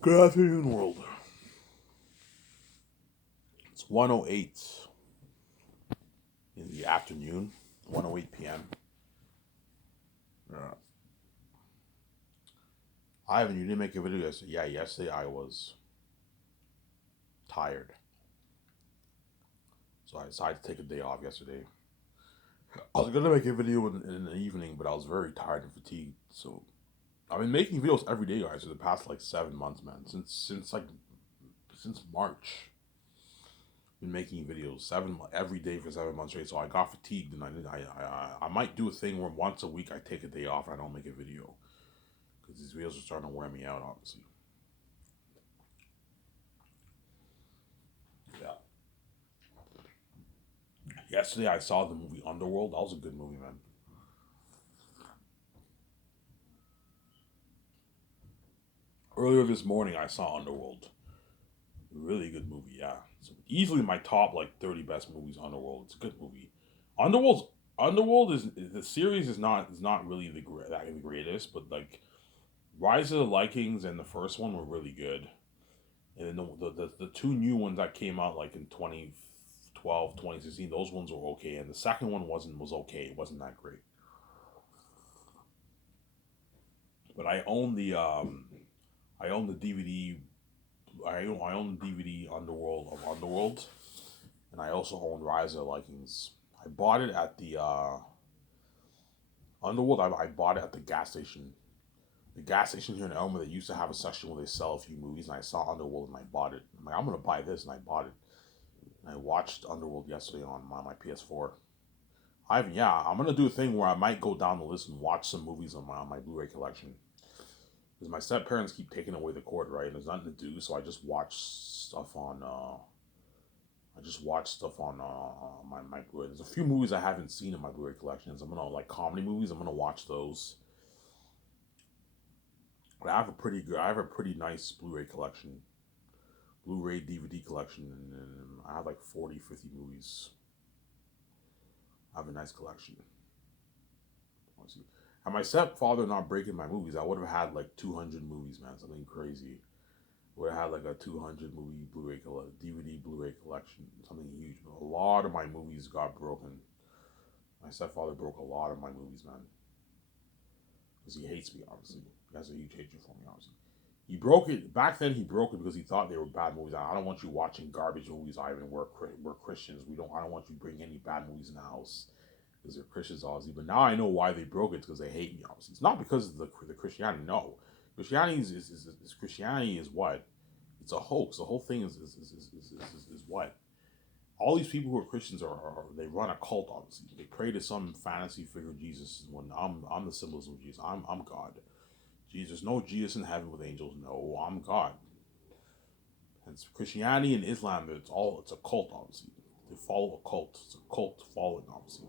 Good afternoon, world. It's 1:08 in the afternoon, 1:08 p.m. Uh, Ivan, you didn't make a video yesterday. Yeah, yesterday I was tired. So I decided to take a day off yesterday. I was going to make a video in the evening, but I was very tired and fatigued. So I've been making videos every day, guys, for the past like 7 months, man. Since March. Been making videos every day for 7 months straight. So I got fatigued, and I might do a thing where once a week I take a day off and I don't make a video because these videos are starting to wear me out. Honestly, yeah. Yesterday I saw the movie Underworld. That was a good movie, man. Earlier this morning I saw Underworld. Really good movie, yeah. So easily my top like 30 best movies. Underworld. It's a good movie. Underworld's Underworld is the series is not really the greatest, but like Rise of the Vikings and the first one were really good. And then the two new ones that came out like in 2012, 2016, those ones were okay. And the second one was okay. It wasn't that great. But I own the DVD. I own the DVD Underworld of Underworld, and I also own Rise of the Vikings. I bought it at the Underworld. I bought it at the gas station. The gas station here in Elmer, they used to have a section where they sell a few movies, and I saw Underworld and I bought it. I'm like, I'm gonna buy this, and I bought it. And I watched Underworld yesterday on my PS4. Yeah, I'm gonna do a thing where I might go down the list and watch some movies on my Blu-ray collection. Because my step parents keep taking away the cord, right? And there's nothing to do, so I just watch stuff on my Blu-ray. There's a few movies I haven't seen in my Blu-ray collections. I'm gonna like comedy movies. I'm gonna watch those. But I have a pretty nice Blu-ray collection, Blu-ray DVD collection, and I have like 40, 50 movies. I have a nice collection. Honestly. Had my stepfather not breaking my movies, I would have had like 200 movies, man. Something crazy. Would have had like a 200 movie DVD Blu-ray collection, something huge. But a lot of my movies got broken. My stepfather broke a lot of my movies, man, because he hates me. Obviously, he has a huge hatred for me. Obviously, he broke it back then. He broke it because he thought they were bad movies. I don't want you watching garbage movies, Ivan. We're Christians. We don't. I don't want you to bring any bad movies in the house because they're Christians, obviously. But now I know why they broke it, because they hate me. Obviously, it's not because of the Christianity. No, Christianity is Christianity is what? It's a hoax. The whole thing is what? All these people who are Christians they run a cult. Obviously, they pray to some fantasy figure Jesus. When I'm the symbolism of Jesus. I'm God. Jesus, no Jesus in heaven with angels. No, I'm God. And it's Christianity and Islam, it's a cult. Obviously, they follow a cult. It's a cult following. Obviously,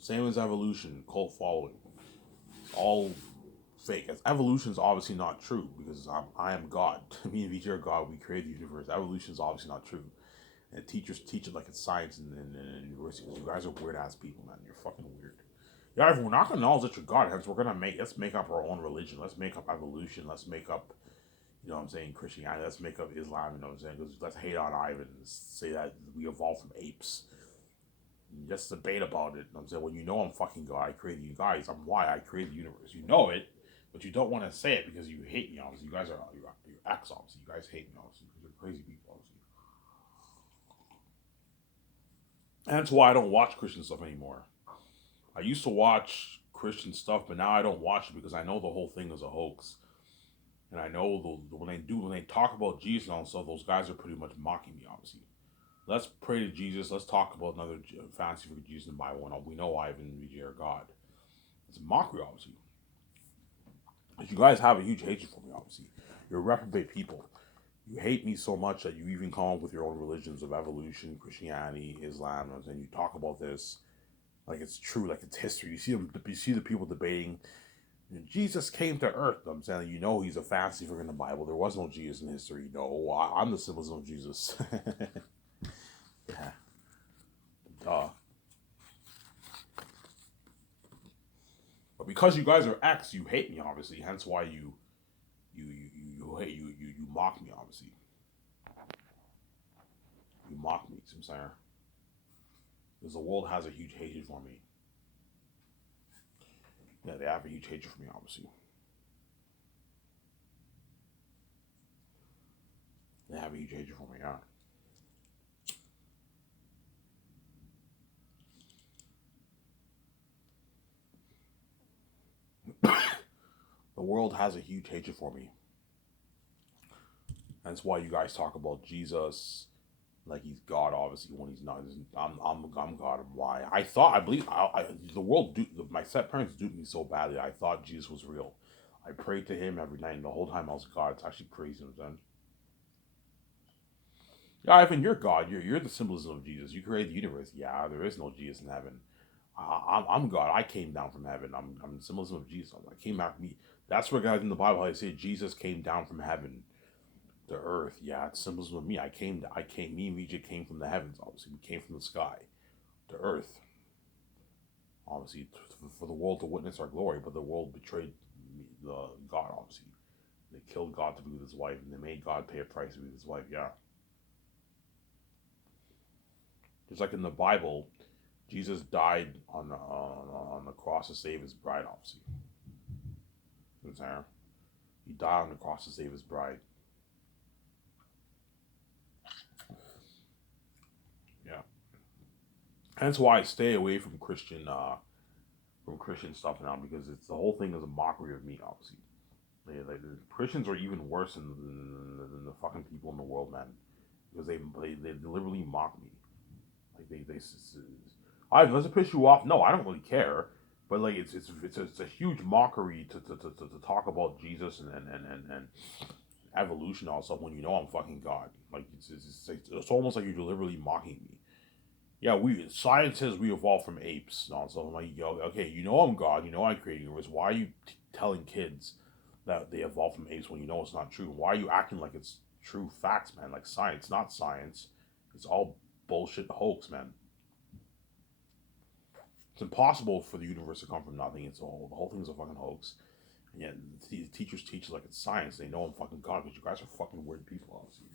same as evolution, cult following. It's all fake. As evolution is obviously not true, because I am God. Me and VJ are God. We created the universe. Evolution is obviously not true. And teachers teach it like it's science in university. You guys are weird ass people, man. You're fucking weird. Yeah, if we're not gonna acknowledge that you're God, hence let's make up our own religion. Let's make up evolution. Let's make up, you know what I'm saying, Christianity. Let's make up Islam. You know what I'm saying? Let's hate on Ivan and say that we evolved from apes. And just debate about it. You know what I'm saying, when you know I'm fucking God, I created you guys. I'm why I created the universe. You know it, but you don't want to say it because you hate me. Obviously, you guys are you're ex. Obviously, you guys hate me. Obviously, because you're crazy people. Obviously. And that's why I don't watch Christian stuff anymore. I used to watch Christian stuff, but now I don't watch it because I know the whole thing is a hoax. And I know when they talk about Jesus and all stuff, those guys are pretty much mocking me. Obviously, let's pray to Jesus. Let's talk about another fancy for Jesus in the Bible. And we know Ivan and VJ are God. It's a mockery, obviously. But you guys have a huge hatred for me. Obviously, you're reprobate people. You hate me so much that you even come up with your own religions of evolution, Christianity, Islam, and you talk about this like it's true, like it's history. You see the people debating. Jesus came to earth. I'm saying, he's a fantasy figure in the Bible. There was no Jesus in history. No, I'm the symbolism of Jesus. Yeah, duh. But because you guys are X, you hate me, obviously. Hence why you you mock me, obviously. You mock me, see what I'm saying? Because the world has a huge hatred for me. Yeah, they have a huge hatred for me, obviously. They have a huge hatred for me, yeah. The world has a huge hatred for me. That's why you guys talk about Jesus like he's God, obviously, when he's not. I'm God. Why? I believe, the world, my step parents duped me so badly. I thought Jesus was real. I prayed to him every night, and the whole time I was God. It's actually crazy, you know what I'm saying? Yeah, Ivan, you're God. You're the symbolism of Jesus. You created the universe. Yeah, there is no Jesus in heaven. I'm God. I came down from heaven. I'm the symbolism of Jesus. I came out. Me. That's where guys in the Bible, how they say Jesus came down from heaven to earth. Yeah, it's symbolism of me. Me and VJ came from the heavens. Obviously, we came from the sky to earth. Obviously, for the world to witness our glory, but the world betrayed God. Obviously, they killed God to be with His wife, and they made God pay a price to be with His wife. Yeah, just like in the Bible, Jesus died on the cross to save His bride. Obviously, you know what I'm saying? He died on the cross to save His bride. Yeah, hence why I stay away from Christian stuff now, because it's the whole thing is a mockery of me. Obviously, the Christians are even worse than the fucking people in the world, man, because they deliberately mock me. Like I does it piss you off? No, I don't really care. But like it's a huge mockery to talk about Jesus and evolution also when you know I'm fucking God. Like it's almost like you're deliberately mocking me. Yeah, we science says we evolved from apes. No, so I'm like, yo, okay, you know I'm God. You know I created the universe. Why are you telling kids that they evolved from apes when you know it's not true? Why are you acting like it's true facts, man? Like science, not science. It's all bullshit hoax, man. It's impossible for the universe to come from nothing. The whole thing is a fucking hoax. And yet the teachers teach like it's science. They know I'm fucking God because you guys are fucking weird people, obviously.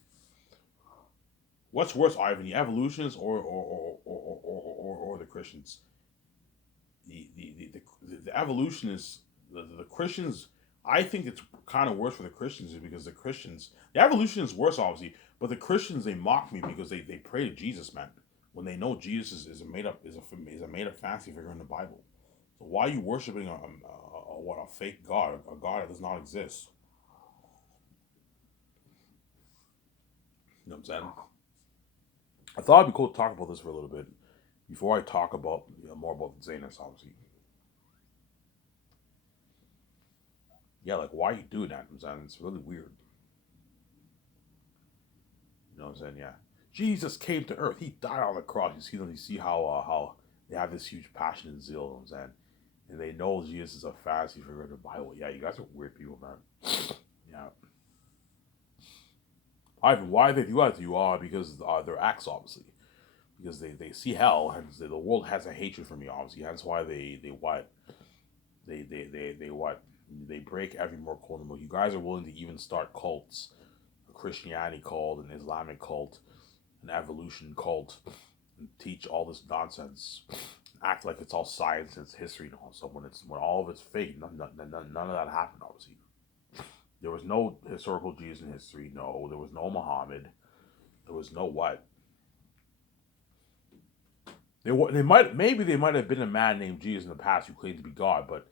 What's worse, Ivan, the evolutionists or the Christians? The evolutionists, the Christians. I think it's kind of worse for the Christians because the evolution is worse, obviously, but the Christians they mock me because they pray to Jesus, man, when they know Jesus is a made up is a made up fantasy figure in the Bible. So why are you worshiping a fake God, a God that does not exist? You know what I'm saying? I thought it'd be cool to talk about this for a little bit before I talk about more about Zanus, obviously. Yeah, like why you do that? You know what I'm saying? It's really weird. You know what I'm saying? Yeah. Jesus came to earth. He died on the cross. You see how they have this huge passion and zeal. You know what I'm saying? And they know Jesus is a Pharisee figure in the Bible. Yeah, you guys are weird people, man. Yeah. Ivan, why they do that you are because their acts, obviously. Because they see hell, and the world has a hatred for me, obviously. That's why they what? They what? They break every more code. You guys are willing to even start cults, a Christianity cult, an Islamic cult, an evolution cult, and teach all this nonsense. Act like it's all science and it's history and all. So when all of it's fake, none of that happened. Obviously, there was no historical Jesus in history. No, there was no Muhammad. There was no what. They might have been a man named Jesus in the past who claimed to be God, but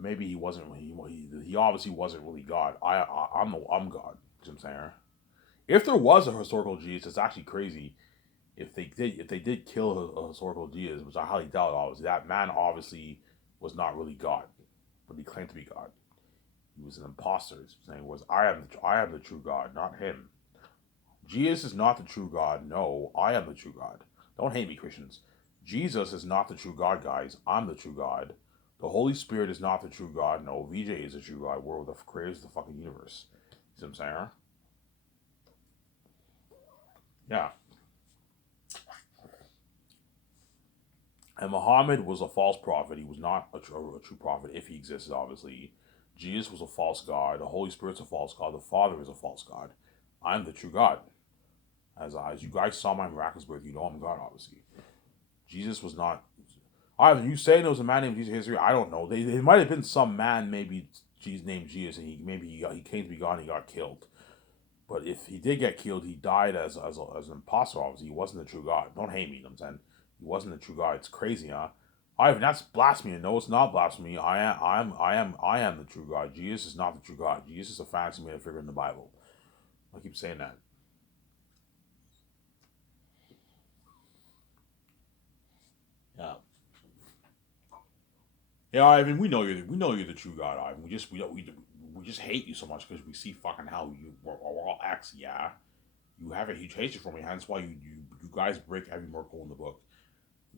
maybe he wasn't. He obviously wasn't really God. I'm God. You know what I'm saying? If there was a historical Jesus, it's actually crazy. If they did kill a historical Jesus, which I highly doubt, obviously that man obviously was not really God, but he claimed to be God. He was an imposter. His saying was, I am the true God, not him. Jesus is not the true God. No, I am the true God. Don't hate me, Christians. Jesus is not the true God, guys. I'm the true God. The Holy Spirit is not the true God. No, VJ is the true God. We're the creators of the fucking universe. See what I'm saying? Yeah. And Muhammad was a false prophet. He was not a true prophet if he existed, obviously. Jesus was a false God. The Holy Spirit's a false God. The Father is a false God. I'm the true God. As you guys saw my miraculous birth, you know I'm God, obviously. Jesus was not. Ivan, you saying there was a man named Jesus in history? I don't know. There might have been some man, maybe Jesus named Jesus, and he came to be God and he got killed. But if he did get killed, he died as an imposter. Obviously, he wasn't the true God. Don't hate me, you know what I'm saying? He wasn't the true God. It's crazy, huh? Ivan, that's blasphemy. No, it's not blasphemy. I am the true God. Jesus is not the true God. Jesus is a fantasy made a figure in the Bible. I keep saying that. Yeah. Yeah, Ivan, we know you're the true God, Ivan. We just hate you so much because we see fucking how we're all acts. Yeah, you have a huge hatred for me. Hence why you guys break every miracle in the book.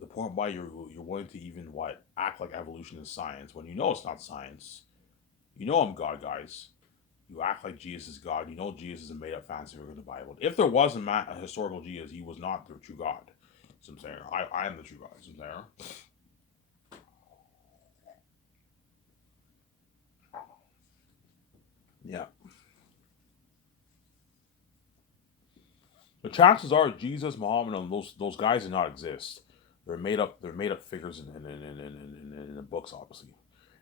The point why you're willing to even act like evolution is science when you know it's not science. You know I'm God, guys. You act like Jesus is God. You know Jesus is a made up fantasy figure in the Bible. If there was a historical Jesus, he was not the true God. So I'm saying I am the true God. So I'm saying. Yeah. The chances are Jesus, Muhammad, and those guys did not exist. They're made up. They're made up figures in the books, obviously.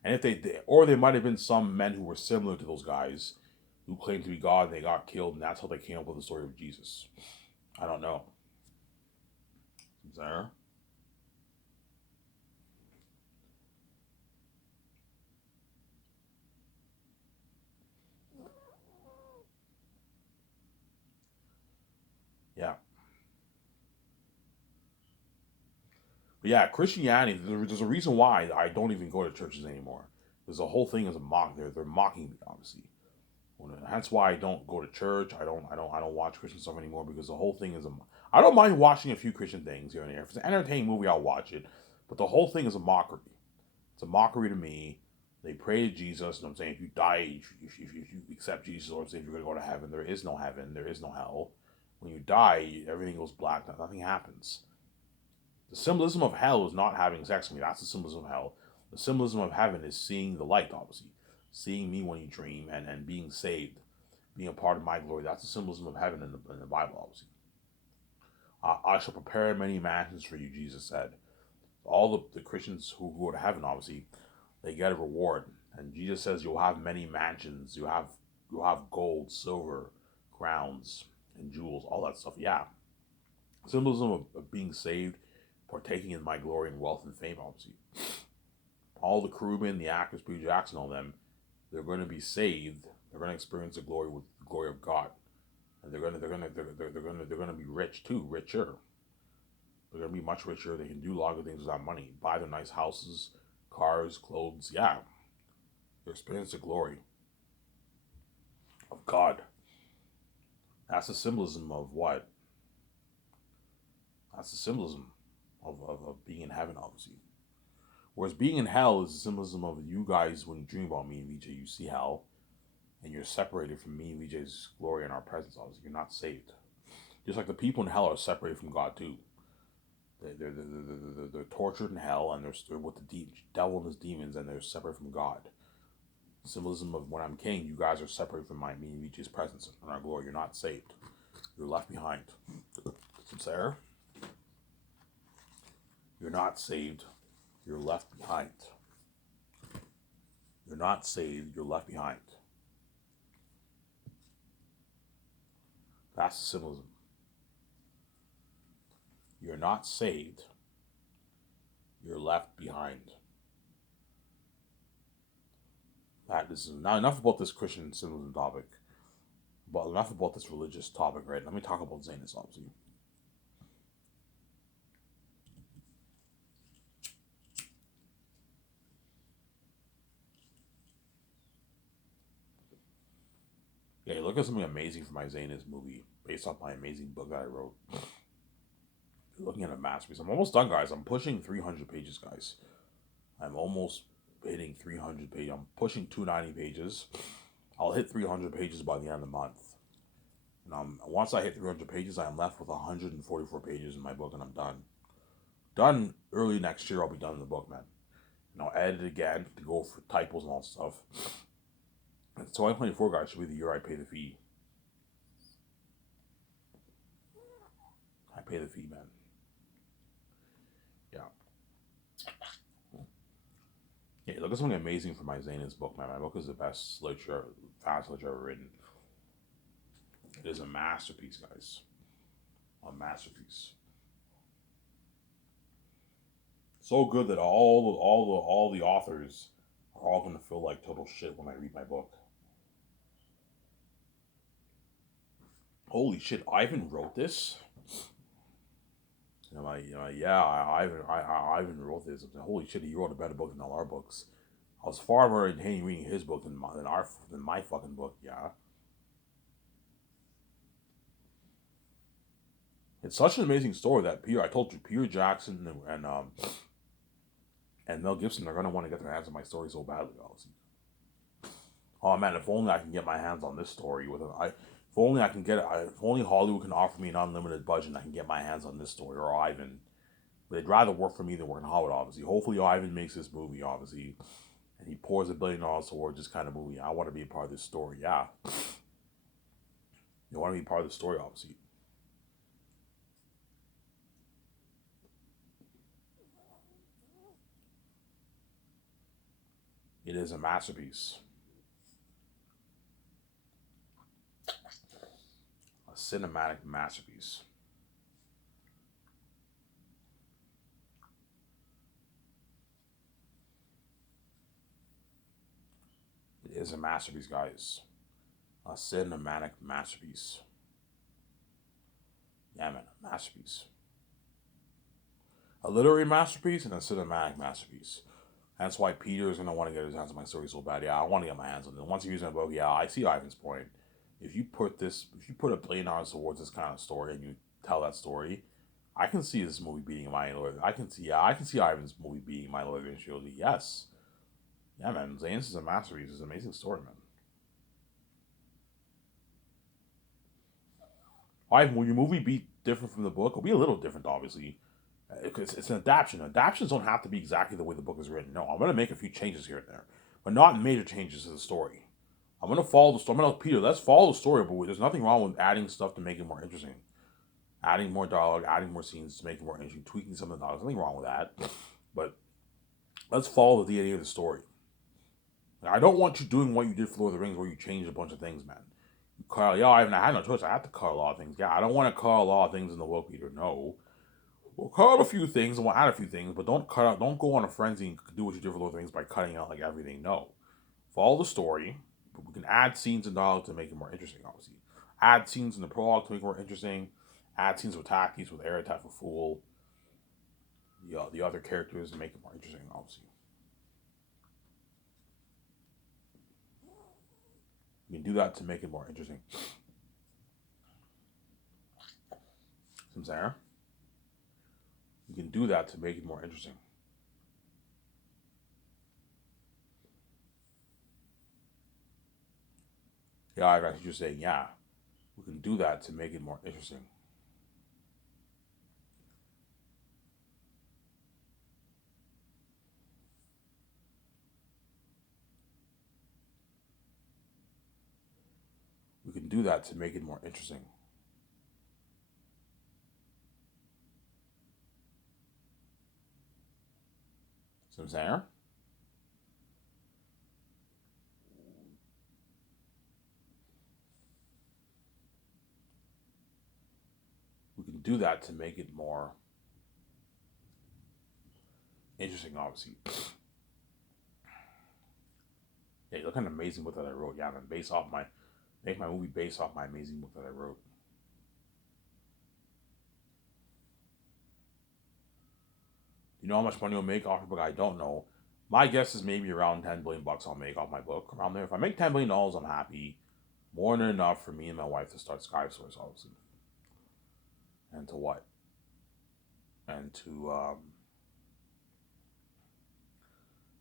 And if they did, or they might have been some men who were similar to those guys, who claimed to be God and they got killed, and that's how they came up with the story of Jesus. I don't know. Is there? Yeah. But yeah, Christianity. There's a reason why I don't even go to churches anymore. Because the whole thing is a mock. They're mocking me, obviously. That's why I don't go to church. I don't watch Christian stuff anymore because the whole thing is a. I don't mind watching a few Christian things here and there. If it's an entertaining movie, I'll watch it. But the whole thing is a mockery. It's a mockery to me. They pray to Jesus, and I'm saying if you die, if you accept Jesus, or say if you're gonna go to heaven, there is no heaven, there is no hell. When you die, everything goes black. Nothing happens. The symbolism of hell is not having sex with me. That's the symbolism of hell. The symbolism of heaven is seeing the light, obviously. Seeing me when you dream and being saved, being a part of my glory. That's the symbolism of heaven in the Bible, obviously. I shall prepare many mansions for you, Jesus said. All the Christians who go to heaven, obviously, they get a reward. And Jesus says you'll have many mansions. You'll have gold, silver, crowns, and jewels, all that stuff. Yeah. Symbolism of being saved, partaking in my glory and wealth and fame, obviously. All the crewmen, the actors, Peter Jackson, all them, they're going to be saved. They're going to experience the glory with the glory of God, and they're going to be rich too, richer. They're going to be much richer. They can do a lot of things with that money, buy their nice houses, cars, clothes. Yeah, they experience the glory of God. That's the symbolism of what? That's the symbolism of being in heaven, obviously. Whereas being in hell is the symbolism of you guys, when you dream about me and VJ, you see hell, and you're separated from me and VJ's glory and our presence, obviously. You're not saved. Just like the people in hell are separated from God, too. They're tortured in hell, and they're with the devil and his demons, and they're separate from God. Symbolism of when I'm king, you guys are separated from me and VJ's presence and our glory. You're not saved. You're left behind. Sarah? You're not saved. You're left behind. You're not saved. You're left behind. That's the symbolism. You're not saved. You're left behind. That is now enough about this Christian symbolism topic, but enough about this religious topic, right? Let me talk about Zionist, obviously. Yeah, look at something amazing for my Zionist movie based off my amazing book that I wrote. You're looking at a masterpiece. I'm almost done, guys. I'm pushing 300 pages, guys. I'm almost hitting 300 pages. I'm pushing 290 pages. I'll hit 300 pages by the end of the month. And once I hit 300 pages, I'm left with 144 pages in my book, and I'm done. Done early next year. I'll be done in the book, man. And I'll edit it again to go for typos and all stuff. 2024, guys, should be the year I pay the fee. I pay the fee, man. Yeah. Yeah, look at something amazing from my Zanus book, man. My book is the best literature, fast literature ever written. It is a masterpiece, guys. A masterpiece. So good that all the authors are all gonna feel like total shit when I read my book. Holy shit, Ivan wrote this? Yeah, Ivan wrote this. Holy shit, he wrote a better book than all our books. I was far more entertaining reading his book than my fucking book. Yeah, it's such an amazing story that I told you, Peter Jackson and Mel Gibson are gonna want to get their hands on my story so badly. Obviously. Oh man, if only I can get my hands on this story if only I can get it. If only Hollywood can offer me an unlimited budget, and I can get my hands on this story or Ivan. They'd rather work for me than work in Hollywood, obviously. Hopefully, Ivan makes this movie, obviously, and he pours $1 billion towards this kind of movie. I want to be a part of this story. Yeah, you want to be part of the story, obviously. It is a masterpiece, a cinematic masterpiece. It is a masterpiece, guys. A cinematic masterpiece. Yeah, man, a masterpiece. A literary masterpiece and a cinematic masterpiece. That's why Peter is gonna want to get his hands on my story so bad. Yeah, I want to get my hands on it. Once he reads my book, yeah, I see Ivan's point. If you put $1 billion towards this kind of story and you tell that story, I can see this movie beating my Lord. I can see Ivan's movie beating my Lord and Shield. Yes, yeah, man. Zanus is a masterpiece. It's an amazing story, man. Ivan, will your movie be different from the book? It'll be a little different, obviously. It's an adaptation. Adaptations don't have to be exactly the way the book is written. No, I'm going to make a few changes here and there, but not major changes to the story. I'm going to follow the story. I'm going to Peter. Let's follow the story, but there's nothing wrong with adding stuff to make it more interesting, adding more dialogue, adding more scenes to make it more interesting, tweaking some of the dialogue. Nothing wrong with that, but let's follow the DNA of the story. I don't want you doing what you did for Lord of the Rings, where you changed a bunch of things, man. I had no choice. I had to cut a lot of things. Yeah, I don't want to cut a lot of things in the book, Peter. No, we'll cut out a few things and we'll add a few things, but don't go on a frenzy and do what you did for Lord of the Rings by cutting out like everything. No, follow the story, but we can add scenes and dialogue to make it more interesting. Obviously, add scenes in the prologue to make it more interesting. Add scenes with Takis, with Eretaf, with Fool, the other characters to make it more interesting. Obviously, we can do that to make it more interesting. Since there, we can do that to make it more interesting. Yeah, I got you just saying, yeah, we can do that to make it more interesting. We can do that to make it more interesting. See what I'm saying? We can do that to make it more interesting, obviously. Yeah, look at an amazing book that I wrote. Yeah, man, make my movie based off my amazing book that I wrote. You know how much money I'll make off the book? I don't know. My guess is maybe around $10 billion I'll make off my book. Around there. If I make $10 billion, I'm happy. More than enough for me and my wife to start SkySource, obviously. And to what? And to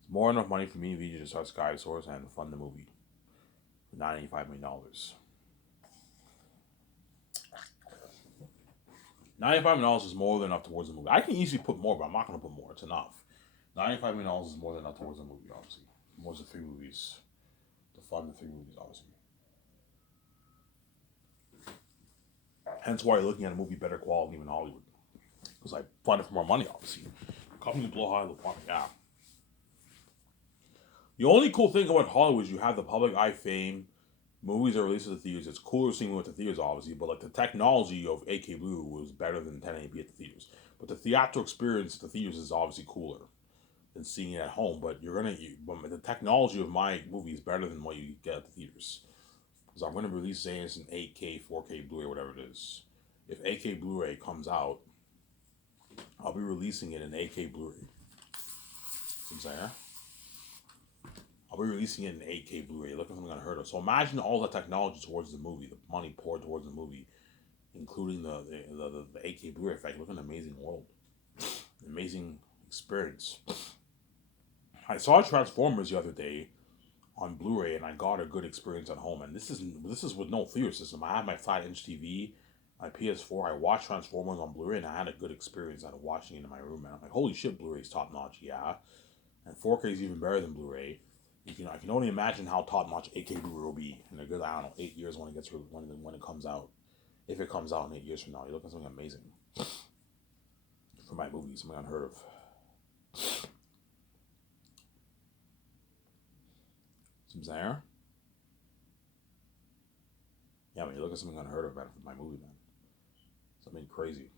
it's more than enough money for me and VJ to start SkySource and fund the movie. $95 million. $95 million is more than enough towards the movie. I can easily put more, but I'm not going to put more. It's enough. $95 million is more than enough towards the movie, obviously. Towards the 3 movies. to fund the three movies, obviously. Hence why you're looking at a movie better quality than Hollywood. Because I fund it for more money, obviously. Companies blow high the fuck, yeah. The only cool thing about Hollywood is you have the public eye fame. Movies are released at the theaters. It's cooler seeing them at the theaters, obviously, but like the technology of AK Blue was better than 1080p at the theaters. But the theatrical experience at the theaters is obviously cooler than seeing it at home. But but the technology of my movie is better than what you get at the theaters. Because I'm gonna release this in 8K, 4K Blu-ray, whatever it is. If 8K Blu-ray comes out, I'll be releasing it in 8K Blu-ray. See what I'm saying? I'll be releasing it in 8K Blu-ray. Look at something unheard of. So imagine all the technology towards the movie, the money poured towards the movie, including the 8K Blu-ray effect. Look at an amazing world, an amazing experience. I saw Transformers the other day on Blu-ray, and I got a good experience at home. And this is with no theater system. I have my 5-inch TV, my PS4. I watched Transformers on Blu-ray, and I had a good experience out of watching it in my room. And I'm like, holy shit, Blu-ray is top notch, yeah. And 4K is even better than Blu-ray. I can only imagine how top notch 8K Blu-ray will be in a good, I don't know, 8 years when it comes out. If it comes out in 8 years from now, you're looking at something amazing for my movie, something unheard of. Some there? Yeah, man, you look at something unheard of, man, for my movie, man. Something crazy.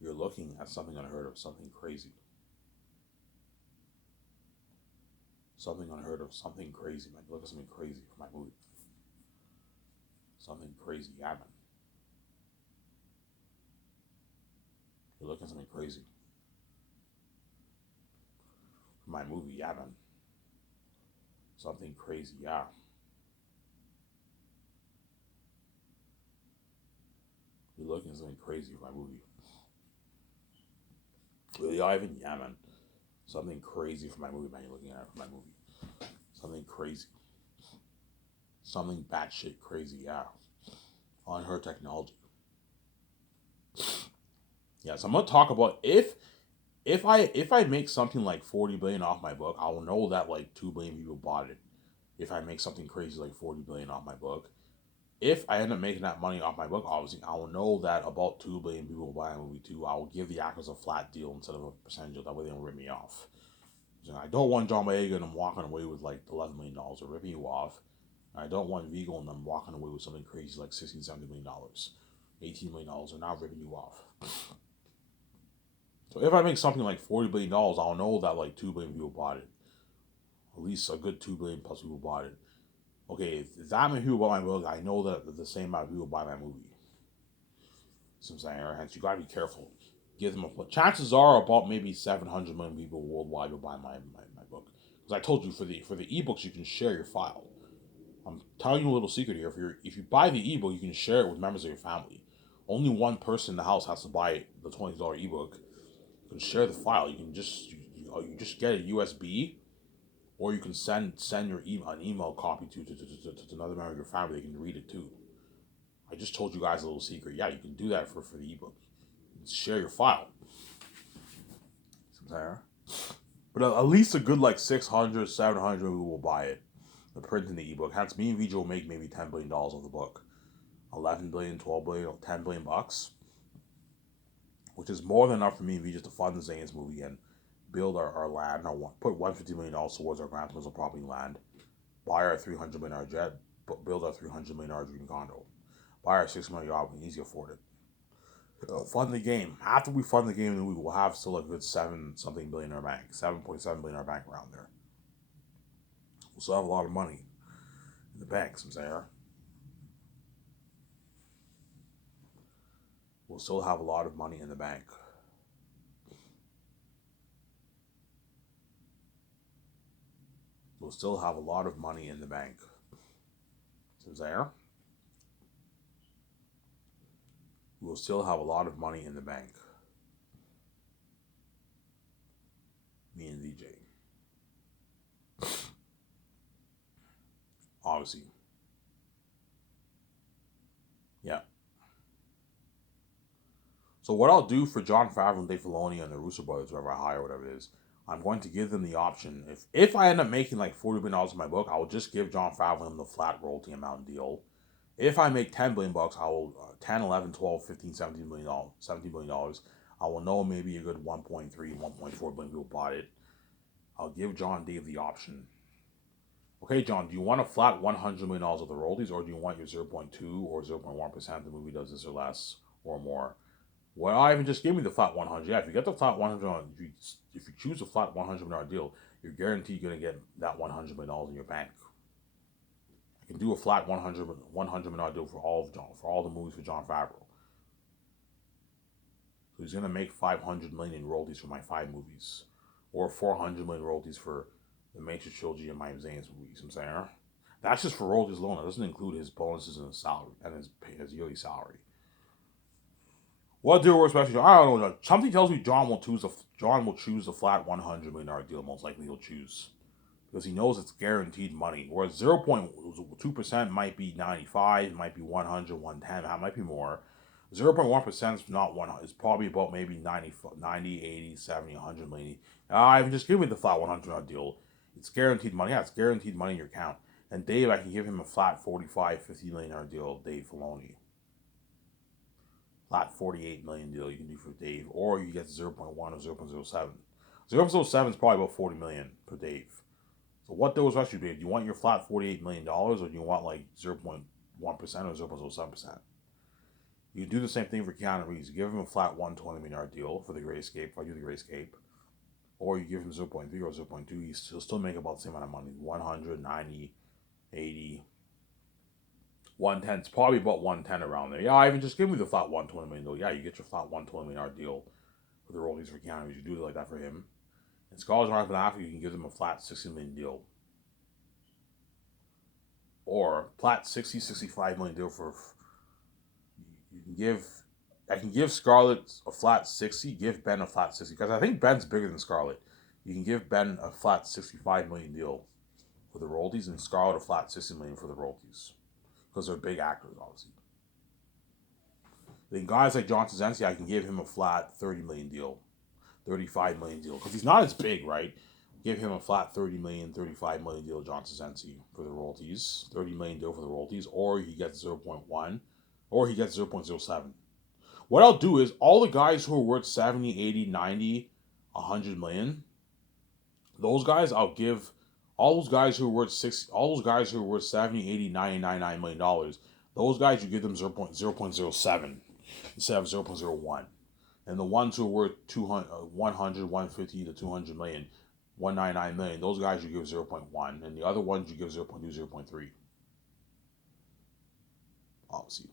You're looking at something unheard of, something crazy. Something unheard of, something crazy, man. Look at something crazy for my movie. Something crazy, yeah, man. You're looking at something crazy for my movie, yeah, man. Something crazy, yeah. You're looking at something crazy for my movie. Really, Ivan? Yeah, man. Something crazy for my movie, man. You're looking at it for my movie. Something crazy. Something batshit crazy, yeah. On her technology. Yeah, so I'm gonna talk about if I make something like 40 billion off my book, I will know that like 2 billion people bought it. If I make something crazy like 40 billion off my book, if I end up making that money off my book, obviously I will know that about 2 billion people will buy a movie too. I will give the actors a flat deal instead of a percentage. That way they don't rip me off. So I don't want John Boyega and I'm walking away with like $11 million or ripping you off. I don't want Vigo and them walking away with something crazy like $16, $17 million, $18 million, or not ripping you off. So if I make something like $40 billion, I'll know that like 2 billion people bought it. At least a good 2 billion plus people bought it. Okay, if that many people buy my book, I know that the same amount of people buy my movie. So I'm saying, hence you gotta be careful. Give them a chances are about maybe 700 million people worldwide will buy my book. Because I told you for the ebooks you can share your file. I'm telling you a little secret here. If you buy the ebook, you can share it with members of your family. Only one person in the house has to buy the $20 ebook. You can share the file. You can you just get a USB, or you can send an email copy to another member of your family. They can read it too. I just told you guys a little secret. Yeah, you can do that for the ebook. Share your file. But at least a good like 600, 700 people will buy it. The print in the ebook. Hence, me and VJ will make maybe $10 billion off the book. 11 billion, 12 billion, 10 billion bucks. Which is more than enough for me and VJ to fund the Zane's movie and build our land. Put $150 million towards our Grand Theft property land. Buy our $300 million jet. Build our $300 million dream condo. Buy our $6 million yacht. We can easily afford it. Fund the game. After we fund the game, then we will have still a good 7-something billion in our bank. 7.7 billion in our bank around there. We'll still have a lot of money in the bank, some say. We'll still have a lot of money in the bank. We'll still have a lot of money in the bank. Some say. We'll still have a lot of money in the bank. Me and VJ. Obviously. Yeah. So what I'll do for Jon Favreau and Dave Filoni and the Russo brothers, whoever I hire, whatever it is, I'm going to give them the option. If I end up making like $40 billion in my book, I will just give Jon Favreau the flat royalty amount deal. If I make $10 billion, I will 10, 11, 12, 15, $17 billion. I will know maybe a good 1.3, 1.4 billion people bought it. I'll give John Dave the option. Okay, John, do you want a flat $100 million of the royalties, or do you want your 0.2 or 0.1% the movie does this or less or more? Well, I even just give me the flat 100. Yeah, if you get the flat 100, if you choose a flat $100 million deal, you're guaranteed going to get that $100 million in your bank. I can do a flat $100 million deal for all the movies for Jon Favreau. So he's going to make $500 million in royalties for my 5 movies, or $400 million royalties for the Matrix trilogy and my Zane's movies. I'm saying that's just for royalties alone. It doesn't include his bonuses and his salary and his yearly salary. What deal works best for John? I don't know. Something tells me John will choose the flat $100 million deal. Most likely he'll choose, because he knows it's guaranteed money. Whereas 0.2% might be 95, might be 100, 110, that might be more. 0.1% is not 100. It's probably about maybe 90, 80, 70, 100 million. I just give me the flat $100 deal. It's guaranteed money. Yeah, it's guaranteed money in your account. And Dave, I can give him a flat $45, $50 million deal. Dave Filoni. Flat $48 million deal you can do for Dave, or you get 0.1 or 0.07. 0.07 is probably about $40 million per Dave. So what deal is best for you, Dave? Do you want your flat $48 million, or do you want like 0.1% or 0.07%? You do the same thing for Keanu Reeves. You give him a flat $120 million deal for The Great Escape, if I do The Great Escape. Or you give him 0.3 or 0.2, he'll still make about the same amount of money. 100, 90, 80, 110. It's probably about 110 around there. Yeah, Ivan, just give me the flat $120 million deal. Yeah, you get your flat $120 million deal for the royalties for Keanu Reeves. You do it like that for him. And Scarlett Johansson after, you can give them a flat $60 million deal. Or flat 60, 65 million deal for. I can give Scarlett a flat 60, give Ben a flat 60, because I think Ben's bigger than Scarlett. You can give Ben a flat 65 million deal for the royalties, and Scarlett a flat 60 million for the royalties, because they're big actors, obviously. Then guys like John Krasinski, I can give him a flat 30 million deal, 35 million deal, because he's not as big, right? Give him a flat 30 million, 35 million deal, John Krasinski, for the royalties, 30 million deal for the royalties, or he gets 0.1, or he gets 0.07. What I'll do is all the guys who are worth 70, 80, 90, 100 million, those guys I'll give, all those guys who are worth 60, all those guys who are worth 70, 80, 90, $99 million, those guys you give them 0.07 instead of 0.01. And the ones who are worth 100, 150 to 200 million, 199 million, those guys you give 0.1, and the other ones you give 0.2, 0.3. Obviously.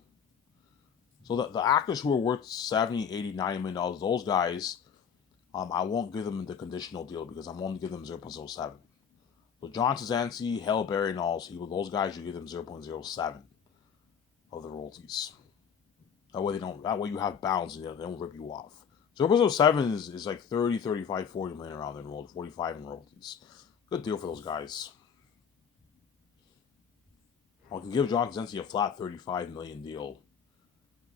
So the actors who are worth 70, 80, $90 million, those guys, I won't give them the conditional deal because I'm only giving them 0.07. So John Krasinski, Halle Berry, and all those guys, you give them 0.07 of the royalties. That way you have balance and they don't rip you off. 0.07 is like 30, 35, 40 million around there in royalties, 45 in royalties. Good deal for those guys. I can give John Krasinski a flat 35 million deal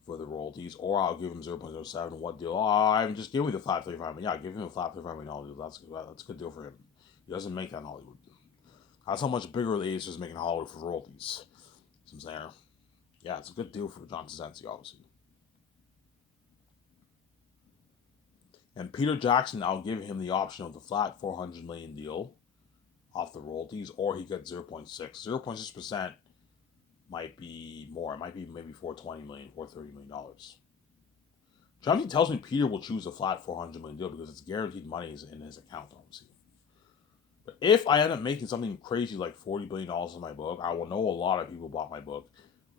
for the royalties, or I'll give him 0.07. What deal? I'm just giving me the flat 35 million. Yeah, give him a flat 35 million deal. That's a good deal for him. He doesn't make that in Hollywood. That's how much bigger the Ace is making in Hollywood for royalties. So I'm saying, yeah, it's a good deal for John Krasinski, obviously. And Peter Jackson, I'll give him the option of the flat 400 million deal off the royalties, or he gets 0.6. 0.6% might be more. It might be maybe $420 million, $430 million. Something tells me Peter will choose a flat 400 million deal because it's guaranteed money in his account, obviously. But if I end up making something crazy like $40 billion in my book, I will know a lot of people bought my book.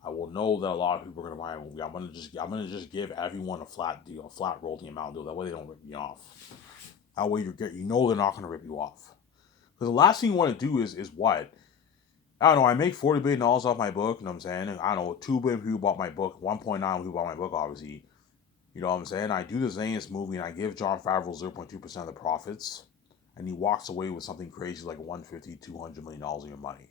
I will know that a lot of people are going to buy my movie. I'm gonna just give everyone a flat deal, a flat royalty amount deal. That way they don't rip me off. That way you know they're not going to rip you off. Because the last thing you want to do is what? I don't know, I make $40 billion off my book, you know what I'm saying? I don't know, 2 billion people bought my book, 1.9 people bought my book, obviously. You know what I'm saying? I do the Zane's movie and I give Jon Favreau 0.2% of the profits. And he walks away with something crazy like $150, $200 million in your money.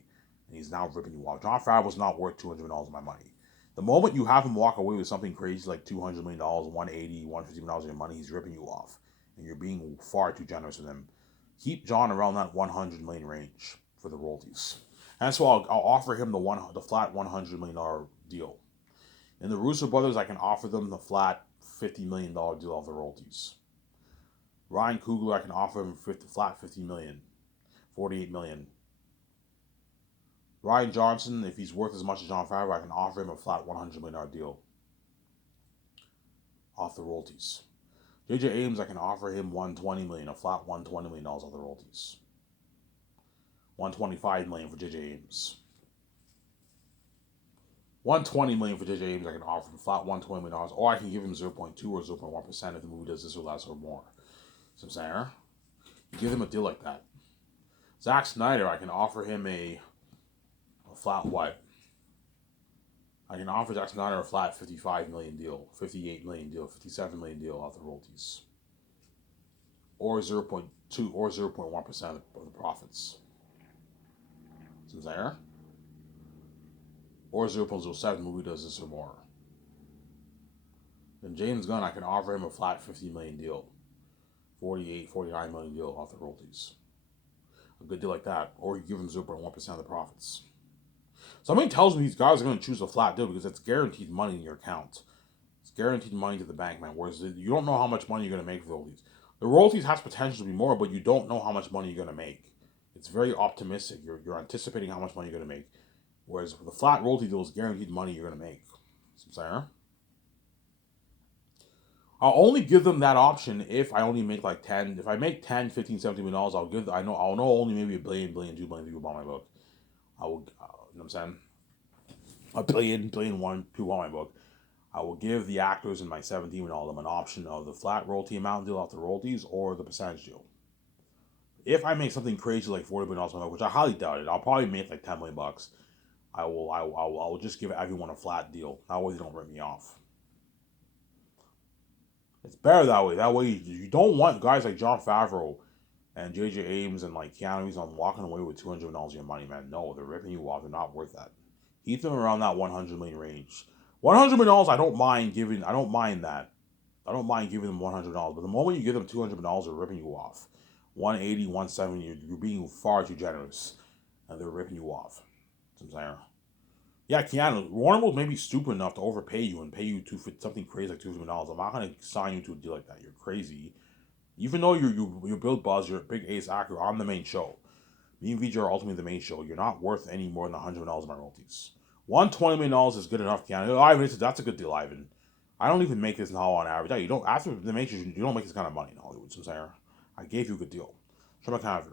And he's now ripping you off. Jon Favreau's not worth $200 million of my money. The moment you have him walk away with something crazy like $200 million, $180, $150 million in your money, he's ripping you off. And you're being far too generous with him. Keep John around that 100 million range for the royalties. And that's why I'll offer him the flat $100 million deal. In the Russo brothers, I can offer them the flat $50 million deal off the royalties. Ryan Coogler, I can offer him flat $50 million, $48 million. Ryan Johnson, if he's worth as much as Jon Favreau, I can offer him a flat $100 million deal off the royalties. J.J. Abrams, I can offer him $120 million, a flat $120 million off the royalties. $125 million for J.J. Abrams. $120 million for J.J. Abrams, I can offer him flat $120 million, or I can give him 0.2 or 0.1% if the movie does this or less or more. See what I'm saying? Give him a deal like that. Zack Snyder, I can offer him a flat what? I can offer Zack Snyder a flat $55 million deal, $58 million deal, $57 million deal off the royalties. Or 0.2 or 0.1% of the profits. See what I'm saying? Or 0.07 movie does this or more. Then James Gunn, I can offer him a flat $50 million deal. $49 million deal off the royalties. A good deal like that. Or you give him 0.1% of the profits. Something tells me these guys are going to choose a flat deal because it's guaranteed money in your account. It's guaranteed money to the bank, man. Whereas you don't know how much money you're going to make for royalties. The royalties has potential to be more, but you don't know how much money you're going to make. It's very optimistic. You're anticipating how much money you're going to make. Whereas with the flat royalty deal is guaranteed money you're going to make. See what I'm saying? I'll only give them that option if I only make like 10. If I make 10, 15, 17 million dollars, I'll know only maybe $1 billion, $2 billion people buy my book. I will, you know what I'm saying? $1 billion, $1 billion, $2 billion people buy my book. I will give the actors in my 17 and all of them an option of the flat royalty amount deal off the royalties or the percentage deal. If I make something crazy like $40 million, which I highly doubt it, I'll probably make like $10 million. I will just give everyone a flat deal. That way they don't rip me off. It's better that way. That way you don't want guys like Jon Favreau and J.J. Abrams and like Keanu Reeves on walking away with $200 million of your money, man. No, they're ripping you off. They're not worth that. Keep them around that 100 million range. $100 million, I don't mind giving. I don't mind that. I don't mind giving them $100. But the moment you give them $200 million, they're ripping you off. 180, 170, you're being far too generous, and they're ripping you off. That's what I'm saying. Yeah, Keanu, Warner will maybe stupid enough to overpay you and pay you for something crazy like $200 million. I'm not gonna sign you to a deal like that. You're crazy. Even though you build buzz, you're a big ace actor on the main show. Me and VJ are ultimately the main show. You're not worth any more than $100 of my royalties. $120 million is good enough, Keanu. Ivan, that's a good deal, Ivan. I don't even make this now on average. Yeah, you don't after the Matrix, you don't make this kind of money in Hollywood. So I'm saying, I gave you a good deal. Show my kind of